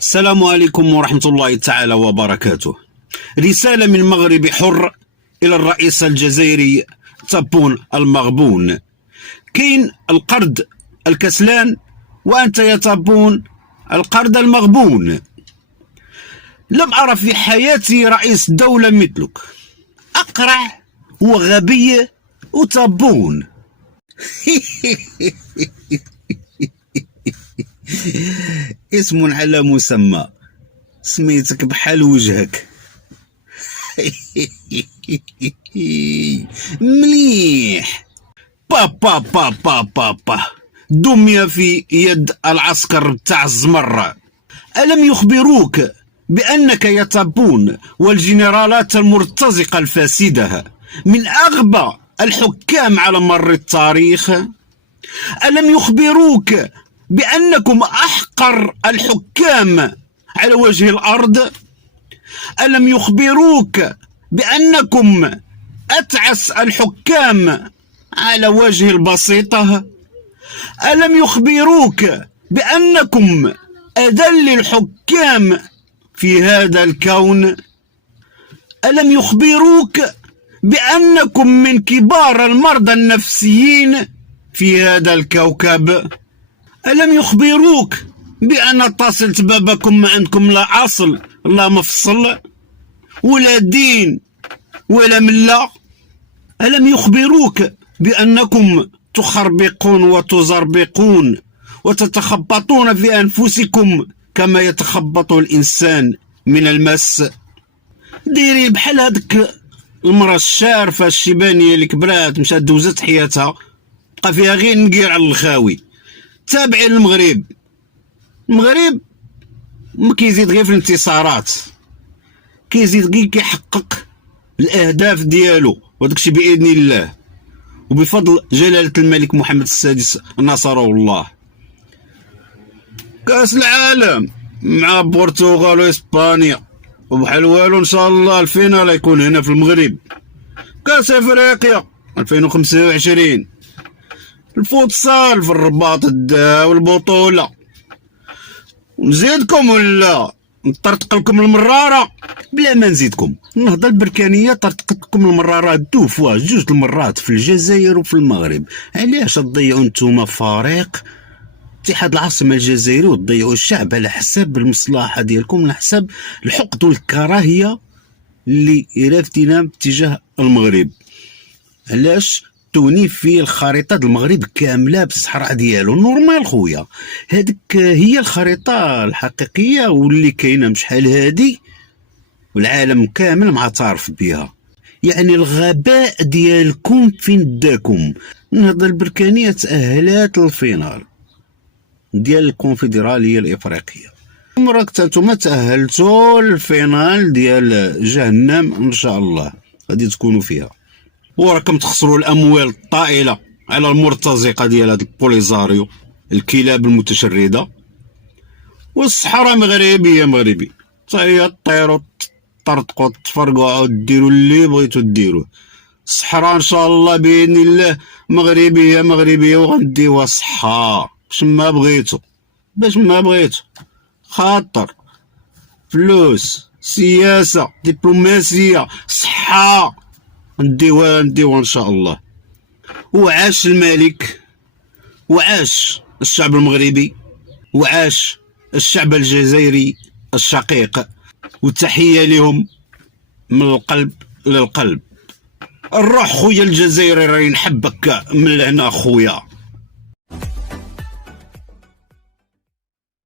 السلام عليكم ورحمة الله تعالى وبركاته. رسالة من مغرب حر إلى الرئيس الجزائري تابون المغبون. كاين القرد الكسلان وأنت يا تابون القرد المغبون. لم أرى في حياتي رئيس دولة مثلك، أقرع وغبي وتابون. اسم على مسمى، سميتك بحال وجهك. مليح. بابا بابا بابا دمية في يد العسكر بتاع الزمر. ألم يخبروك بأنك يا تابون والجنرالات المرتزقة الفاسدة من أغبى الحكام على مر التاريخ؟ ألم يخبروك بأنكم أحقر الحكام على وجه الأرض؟ ألم يخبروك بأنكم أتعس الحكام على وجه البسيطة؟ ألم يخبروك بأنكم أذل الحكام في هذا الكون؟ ألم يخبروك بأنكم من كبار المرضى النفسيين في هذا الكوكب؟ ألم يخبروك بأن اتصلت بابكم ما عندكم لا أصل لا مفصل ولا دين ولا ملة؟ ألم يخبروك بأنكم تخربقون وتزربقون وتتخبطون في أنفسكم كما يتخبط الإنسان من المس؟ ديري بحال هذيك المرأة الشارفة الشيبانية اللي كبرات مشات دوزت حياتها بقى فيها غير نقير على الخاوي. تابعي المغرب ما كيزيد غير في الانتصارات، كيزيد غير كيحقق الأهداف ديالو، وداكشي بإذن الله وبفضل جلالة الملك محمد السادس نصره الله. كأس العالم مع البرتغال وإسبانيا وبحال والو إن شاء الله الفينال يكون هنا في المغرب. كأس أفريقيا 2025 الفوتسال في الرباط داو البطولة. نزيدكم ولا نطرطق لكم المرارة؟ بلا ما نزيدكم، النهضة البركانية طرطقت لكم المرارة دو فوا جوج المرات في الجزائر وفي المغرب. علاش تضيعوا نتوما فريق اتحاد العاصمة الجزائري وتضيعوا الشعب على حساب المصلحة ديالكم، على حساب الحقد والكراهية اللي رافتنا باتجاه المغرب؟ علاش توني في الخريطة المغرب كاملة بالصحراء ديالو؟ نورمال خويا، هذيك هي الخريطة الحقيقية واللي كاينة مش شحال هادي والعالم كامل معترف بها. يعني الغباء ديالكم فين داكم؟ النهضة البركانية تأهلات للفينال ديال الكونفدرالية الإفريقية، راك نتوما تأهلتوا للفينال ديال جهنم إن شاء الله غادي تكونوا فيها، وراكم تخسروا الأموال الطائلة على المرتزقة ديال هاد البوليزاريو الكلاب المتشردة. والصحراء مغربي تاهي طيروا تطرطقوا تفرقعوا ديروا اللي بغيتوا ديروه. الصحراء ان شاء الله باذن الله مغربيه وغنديوها صحه باش ما بغيتوا خاطر فلوس سياسه دبلوماسيه صحه نديوها ان شاء الله. وعاش الملك وعاش الشعب المغربي وعاش الشعب الجزائري الشقيق، والتحية لهم من القلب للقلب. الروح خويا الجزائري راني نحبك من هنا خويا.